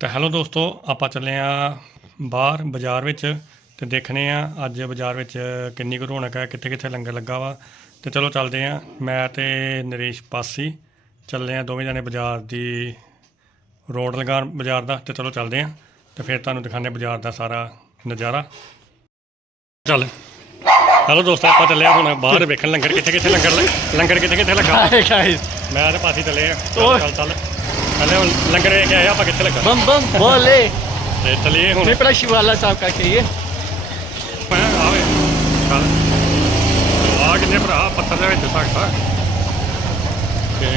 ਤਾਂ ਹੈਲੋ ਦੋਸਤੋ ਆਪਾਂ ਚੱਲੇ ਆ ਬਾਹਰ ਬਾਜ਼ਾਰ ਵਿੱਚ ਤੇ ਦੇਖਣੇ ਆ ਅੱਜ ਬਾਜ਼ਾਰ ਵਿੱਚ ਕਿੰਨੀ ਕੁ ਰੌਣਕ ਹੈ ਕਿੱਥੇ ਕਿੱਥੇ ਲੰਗਰ ਲੱਗਾ ਵਾ। ਤੇ ਚਲੋ ਚੱਲਦੇ ਆ ਮੈਂ ਤੇ ਨਰੇਸ਼ ਪਾਸੀ ਚੱਲੇ ਆ ਦੋਵੇਂ ਜਣੇ ਬਾਜ਼ਾਰ ਦੀ ਰੋਡ ਲਗਾਉਣ ਬਾਜ਼ਾਰ ਦਾ ਤੇ ਚਲੋ ਚੱਲਦੇ ਆ ਤੇ ਫਿਰ ਤੁਹਾਨੂੰ ਦਿਖਾਣੇ ਬਾਜ਼ਾਰ ਦਾ ਸਾਰਾ ਨਜ਼ਾਰਾ। ਚੱਲ। ਹੈਲੋ ਦੋਸਤੋ ਆਪਾਂ ਚੱਲੇ ਆ ਹੁਣ ਬਾਹਰ ਵੇਖਣ ਲੰਗਰ ਕਿੱਥੇ ਕਿੱਥੇ ਲੰਗਰ ਲੱਗ- ਲੰਗਰ ਕਿੱਥੇ ਕਿੱਥੇ ਲੱਗਾ ਮੈਂ ਤੇ ਪਾਸੀ ਚੱਲੇ ਆ। ਚੱਲ ਚੱਲ। ਪਹਿਲੇ ਹੁਣ ਲੰਗਰ ਵੇਖ ਕੇ ਆਏ ਆਪਾਂ ਕਿੱਥੇ ਲੱਗਾ bum bum bole. ਤੇ ਚਲੀਏ ਹੁਣ नहीं पता शिवाला साहब का चाहिए ਮੈਂ ਆਵੇ ਚੱਲ ਆ ਕਿੰਨੇ ਭਰਾ ਪੱਥਰ ਦੇ ਵਿੱਚ ਸਕਦਾ ਤੇ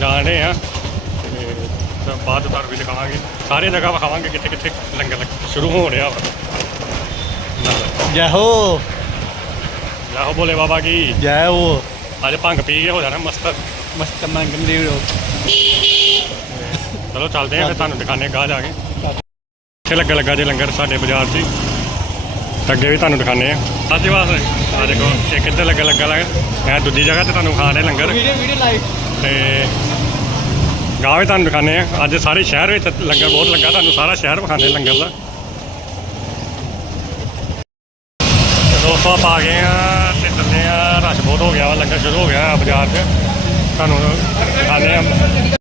ਜਾਣੇ ਆ ਤੇ ਤਾਂ ਬਾਅਦ ਤੁਹਾਨੂੰ ਵੀ ਦਿਖਾਵਾਂਗੇ ਸਾਰੇ ਜਗ੍ਹਾ ਵਿਖਾਵਾਂਗੇ ਕਿੱਥੇ ਕਿੱਥੇ ਲੰਗਰ ਲੱਗ ਸ਼ੁਰੂ ਹੋ ਰਿਹਾ ਵਾ जय हो ਜਾਓ ਬੋਲੇ ਬਾਬਾ ਕੀ जय हो ਅੱਜ ਭੰਗ ਪੀ ਕੇ ਹੋ ਜਾਣਾ ਮਸਤ मस्त मंगन देव ਚਲੋ ਚੱਲਦੇ ਆ ਫਿਰ ਤੁਹਾਨੂੰ ਦਿਖਾਣੇ ਗਾਹ ਜਾ ਕੇ। ਇੱਥੇ ਲੱਗਾ ਲੱਗਾ ਜੇ ਲੰਗਰ ਸਾਡੇ ਬਾਜ਼ਾਰ 'ਚ ਅੱਗੇ ਵੀ ਤੁਹਾਨੂੰ ਦਿਖਾਣੇ ਆ ਸਾਜੀ ਵਾਸ ਆ ਦੇਖੋ ਇੱਕ ਇੱਧਰ ਲੱਗਾ ਲੱਗਾ ਲੱਗਾ। ਮੈਂ ਦੂਜੀ ਜਗ੍ਹਾ ਤੇ ਤੁਹਾਨੂੰ ਖਾ ਰਿਹਾ ਲੰਗਰ। ਵੀਡੀਓ ਤੇ ਗਾਹ ਵੀ ਤੁਹਾਨੂੰ ਦਿਖਾਣੇ ਆ ਅੱਜ ਸਾਰੇ ਸ਼ਹਿਰ ਵਿੱਚ ਲੰਗਰ ਬਹੁਤ ਲੱਗਾ। ਤੁਹਾਨੂੰ ਸਾਰਾ ਸ਼ਹਿਰ ਵਿਖਾਣੇ ਲੰਗਰ ਦਾ। ਦੋਸਤੋ ਆਪਾਂ ਆ ਗਏ ਆ ਤੇ ਚੱਲੇ ਆ ਰਸ਼ ਬਹੁਤ ਹੋ ਗਿਆ ਵਾ। ਲੰਗਰ ਸ਼ੁਰੂ ਹੋ ਗਿਆ ਬਾਜ਼ਾਰ 'ਚ। ਤੁਹਾਨੂੰ ਦਿਖਾਣੇ ਆ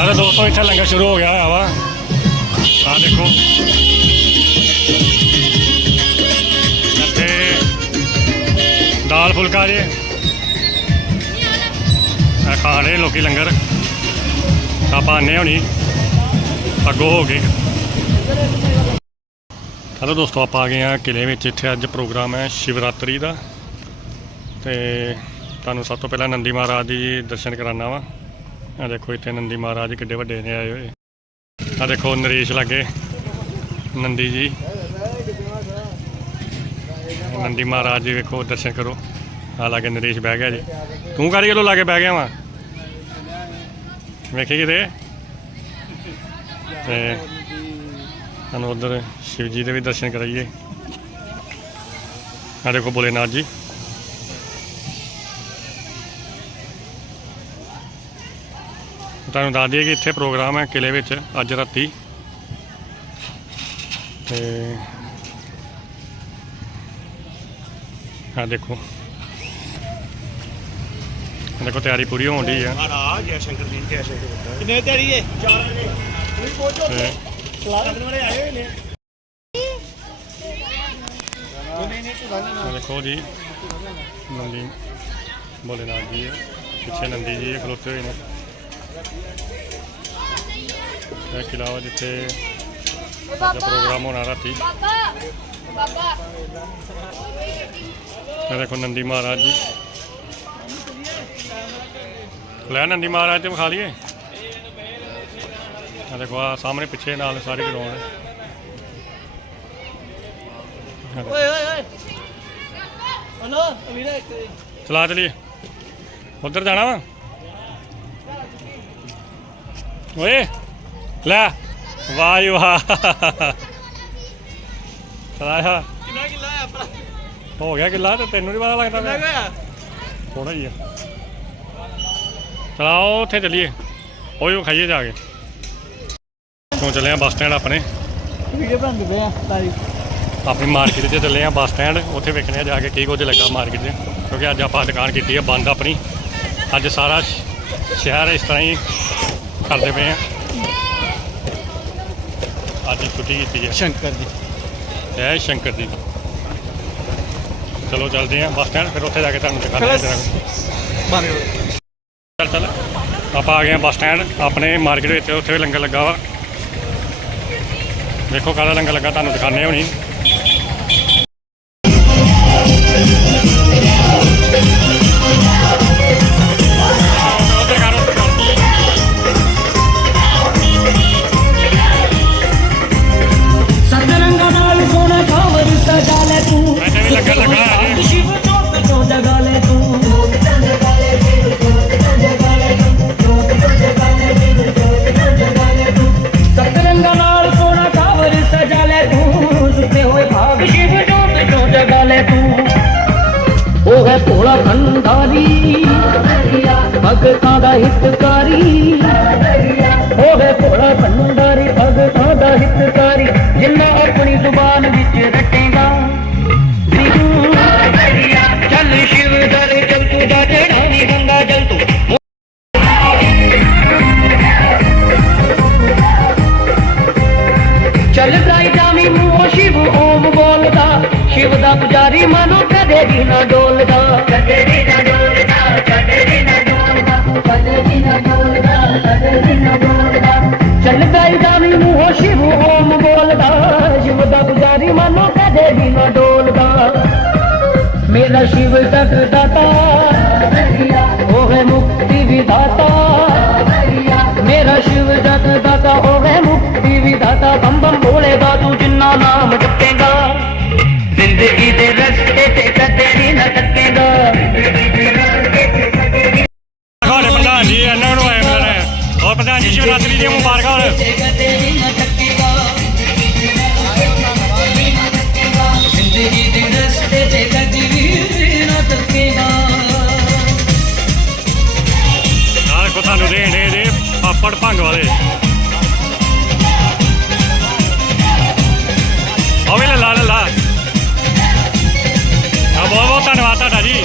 ਸਾਰੇ ਦੋਸਤੋ ਇੱਥੇ ਲੰਗਰ ਸ਼ੁਰੂ ਹੋ ਗਿਆ ਹੋਇਆ ਵਾ। ਆ ਦੇਖੋ। ਇੱਥੇ ਦਾਲ ਫੁਲਕਾ ਜੇ। ਇਹ ਖਾ ਰਹੇ ਲੋਕੀ ਲੰਗਰ। ਆਪਾਂ ਆਨੇ ਹੋਣੀ। ਅੱਗੋਂ ਹੋ ਗਏ। ਹਲੋ ਦੋਸਤੋ, ਆਪਾਂ ਆ ਗਏ ਆ ਕਿਲੇ ਵਿੱਚ। ਇੱਥੇ ਅੱਜ ਪ੍ਰੋਗਰਾਮ ਹੈ ਸ਼ਿਵਰਾਤਰੀ ਦਾ। ਤੇ ਤੁਹਾਨੂੰ ਸਭ ਤੋਂ ਪਹਿਲਾਂ ਨੰਦੀ ਮਹਾਰਾਜ ਦੀ ਦਰਸ਼ਨ ਕਰਾਉਣਾ ਵਾ। ਆ ਦੇਖੋ ਇੱਥੇ ਨੰਦੀ ਮਹਾਰਾਜ ਕਿੱਡੇ ਵੱਡੇ ਨੇ, ਆਏ ਹੋਏ। ਆ ਦੇਖੋ ਨਰੇਸ਼ ਲਾਗੇ, ਨੰਦੀ ਜੀ। ਨੰਦੀ ਮਹਾਰਾਜ ਜੀ ਵੇਖੋ, ਦਰਸ਼ਨ ਕਰੋ। ਆ ਲਾਗੇ ਨਰੇਸ਼ ਬਹਿ ਗਿਆ ਜੀ। ਤੂੰ ਕਰੀ ਗੱਲੋਂ ਲਾਗੇ ਬਹਿ ਗਿਆ ਵਾ? ਵੇਖੀ ਕਿਤੇ? ਤੇ ਸਾਨੂੰ ਉਧਰ ਸ਼ਿਵ ਜੀ ਦੇ ਵੀ ਦਰਸ਼ਨ ਕਰਾਈਏ। ਆ ਦੇਖੋ ਭੋਲੇਨਾਥ ਜੀ। ਤੁਹਾਨੂੰ ਦੱਸ ਦਈਏ ਕਿ ਇੱਥੇ ਪ੍ਰੋਗਰਾਮ ਹੈ ਕਿਲੇ ਵਿੱਚ ਅੱਜ ਰਾਤੀ। ਤੇ ਆ ਦੇਖੋ। ਦੇਖੋ ਤਿਆਰੀ ਪੂਰੀ ਹੋਣ ਦੀ ਆ। ਮਹਾਰਾਜ ਜੈ ਸ਼ੰਕਰ ਜੀ ਜੈ ਸ਼ੰਕਰ ਕਿੰਨੇ ਤਿਆਰੀ ਹੈ? 4 ਵਜੇ ਤੁਸੀਂ ਪਹੁੰਚੋ। ਉੱਥੇ ਸਲਾਹ ਵਾਲੇ ਆਏ ਹੋਏ ਨੇ। ਦੇਖੋ ਜੀ ਨੰਦੀ ਬੋਲੇ ਨਾਲ ਜੀ ਪਿੱਛੇ ਨੰਦੀ ਜੀ ਖਲੋਤੇ ਹੋਏ ਨੇ। ਇਹ ਕਿਲਾ ਵਾ ਜਿੱਥੇ ਸਾਡਾ ਪ੍ਰੋਗਰਾਮ ਹੋਣਾ ਰਾਤੀ। ਬਾਬਾ। ਬਾਬਾ। ਇਹ ਨੰਦੀ ਮਹਾਰਾਜ ਜੀ। ਲੈ ਨੰਦੀ ਮਹਾਰਾਜ ਤੇ ਵਿਖਾ ਲਈਏ। ਆ ਦੇਖੋ ਆ ਸਾਹਮਣੇ ਪਿੱਛੇ ਨਾਲ ਸਾਰੇ ਗਰਾਉਂਡ ਹੈ ਓਏ ਓਏ ਓਏ। ਹਲੋ ਅਮੀਰਾ ਚਲਾ ਚਲੀਏ। ਉਧਰ ਜਾਣਾ ਵਾ? ਓਏ ਲੈ ਵਾਹ ਜੀ ਵਾਹ। ਕਿੰਨਾ ਕਿੱਲਾ ਆ ਹੋ ਗਿਆ ਕਿੱਲਾ ਤੇ ਤੈਨੂੰ ਨਹੀਂ ਪਤਾ ਲੱਗਦਾ ਕਿੰਨਾ ਹੋਇਆ? ਥੋੜਾ ਹੀ ਆ। ਚਲਾਓ ਉੱਥੇ ਚੱਲੀਏ। ਓਏ ਖਾਈਏ ਜਾ ਕੇ। ਤੋਂ ਚੱਲੇ ਆ ਬੱਸ ਸਟੈਂਡ ਆਪਣੇ। ਵੀਡੀਓ ਬਣਾਉਂਦੇ ਪਏ ਆ ਤਾਰੀ ਆਪਣੀ ਮਾਰਕੀਟ 'ਚ ਚਲੇ ਆ ਬੱਸ ਸਟੈਂਡ। ਉੱਥੇ ਵੇਖਣੇ ਆ ਜਾ ਕੇ ਕੀ ਕੁਝ ਲੱਗਾ ਮਾਰਕੀਟ 'ਚ। ਕਿਉਂਕਿ ਅੱਜ ਆਪਾਂ ਦੁਕਾਨ ਕੀਤੀ ਆ ਬੰਦ ਆਪਣੀ। ਅੱਜ ਸਾਰਾ ਸ਼ਹਿਰ ਇਸ ਤਰ੍ਹਾਂ ਹੀ ਕਰਦੇ ਪਏ ਆ। ਅੱਜ ਛੁੱਟੀ ਕੀਤੀ ਹੈ ਸ਼ੰਕਰ ਜੀ ਜੈ ਸ਼ੰਕਰ ਜੀ ਚਲੋ ਚੱਲਦੇ ਆ ਬੱਸ ਸਟੈਂਡ ਫਿਰ ਉੱਥੇ ਜਾ ਕੇ ਤੁਹਾਨੂੰ ਦਿਖਾਉਂਦੇ ਆ। ਜਰਾ ਚੱਲ ਚੱਲ। ਆਪਾਂ ਆ ਗਏ ਆ ਬੱਸ ਸਟੈਂਡ ਆਪਣੇ ਮਾਰਕੀਟ ਵਿੱਚ ਉੱਥੇ ਵੀ ਲੰਗਰ ਲੱਗਾ ਵਾ। ਦੇਖੋ ਕਾਹਦਾ ਲੰਗਰ ਲੱਗਾ ਤੁਹਾਨੂੰ ਦਿਖਾਣੇ ਹੋਣੀ। ਦਾ ਪੁਜਾਰੀ ਮਨੋ ਕਦੇ ਵੀ ਨਾ ਡੋਲਦਾ। ਕਦੇ ਵੀ ਨਾ ਡੋਲਦਾ ਕਦੇ ਵੀ ਨਾ ਡੋਲਦਾ। ਕਦੇ ਵੀ ਨਾ ਡੋਲਦਾ ਕਦੇ ਵੀ ਨਾ ਡੋਲਦਾ। ਚੱਲ ਜਾਈ ਜਾਵੀ ਮੂੰਹੋਂ ਸ਼ਿਵ ਓਮ ਬੋਲਦਾ। ਸ਼ਿਵ ਦਾ ਪੁਜਾਰੀ ਮਨੋ ਕਦੇ ਵੀ ਨਾ ਡੋਲਦਾ। ਮੇਰਾ ਸ਼ਿਵ ਜਗ ਪਾਪੜ ਭੰਗ ਵਾਲੇ। ਉਹ ਵੀ ਲੱਲਾ ਲੱਲਾ ਬਹੁਤ ਬਹੁਤ ਧੰਨਵਾਦ ਤੁਹਾਡਾ ਜੀ।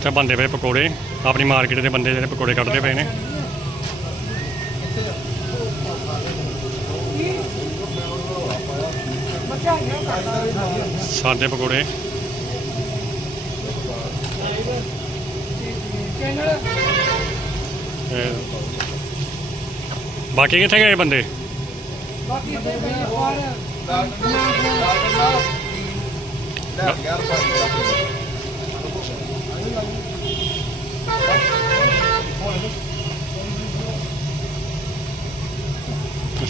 ਇੱਥੇ ਬੰਦੇ ਪਏ ਪਕੌੜੇ, ਆਪਣੀ ਮਾਰਕੀਟ ਦੇ ਬੰਦੇ ਜਿਹੜੇ ਪਕੌੜੇ ਕੱਢਦੇ ਪਏ ਨੇ। ਸਾਡੇ ਪਕੌੜੇ। ਬਾਕੀ ਕਿੱਥੇ ਗਏ ਬੰਦੇ? ਇਹ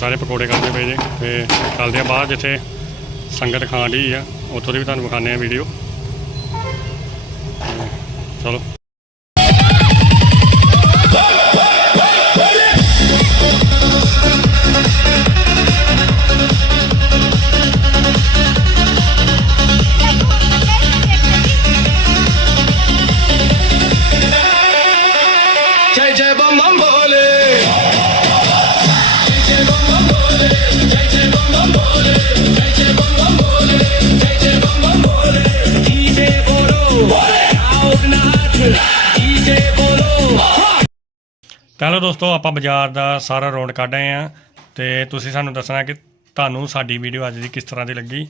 ਸਾਰੇ ਪਕੌੜੇ ਕਰਦੇ ਪਏ ਜੇ ਤੇ ਚੱਲਦੇ ਆ ਬਾਹਰ ਜਿੱਥੇ ਸੰਗਤ ਖਾਣ ਡਈ ਆ, ਉੱਥੋਂ ਦੀ ਵੀ ਤੁਹਾਨੂੰ ਵਿਖਾਉਂਦੇ ਆ ਵੀਡੀਓ ਚਲੋ। ਚਲੋ ਦੋਸਤੋ, ਆਪਾਂ ਬਾਜ਼ਾਰ ਦਾ ਸਾਰਾ ਰੌਂਡ ਕੱਢ ਆਏ ਆ ਤੇ ਤੁਸੀਂ ਸਾਨੂੰ ਦੱਸਣਾ ਕਿ ਤੁਹਾਨੂੰ ਸਾਡੀ ਵੀਡੀਓ ਅੱਜ ਦੀ ਕਿਸ ਤਰ੍ਹਾਂ ਦੀ ਲੱਗੀ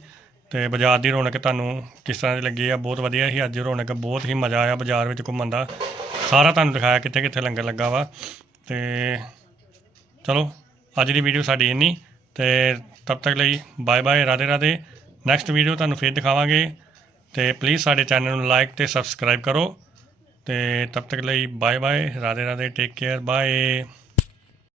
ਤੇ ਬਾਜ਼ਾਰ ਦੀ ਰੌਣਕ ਤੁਹਾਨੂੰ ਕਿਸ ਤਰ੍ਹਾਂ ਦੀ ਲੱਗੀ ਆ? ਬਹੁਤ ਵਧੀਆ ਸੀ, ਅੱਜ ਰੌਣਕ ਬਹੁਤ ਹੀ ਮਜ਼ਾ ਆਇਆ ਬਾਜ਼ਾਰ ਵਿੱਚ ਘੁੰਮਣ ਦਾ। ਸਾਰਾ ਤੁਹਾਨੂੰ ਦਿਖਾਇਆ ਕਿੱਥੇ ਕਿੱਥੇ ਲੰਗਰ ਲੱਗਾ ਵਾ ਤੇ ਚਲੋ, ਅੱਜ ਦੀ ਵੀਡੀਓ ਸਾਡੀ ਇੰਨੀ। ਤੇ ਤਬ ਤੱਕ ਲਈ bye bye, Radhe Radhe. Next video ਤੁਹਾਨੂੰ ਫੇਰ ਦਿਖਾਵਾਂਗੇ ਤੇ ਪਲੀਜ਼ ਸਾਡੇ ਚੈਨਲ ਨੂੰ ਲਾਈਕ ਤੇ ਸਬਸਕ੍ਰਾਈਬ ਕਰੋ। ਤੇ ਤਬ ਤੱਕ ਲਈ bye bye Radhe Radhe take care bye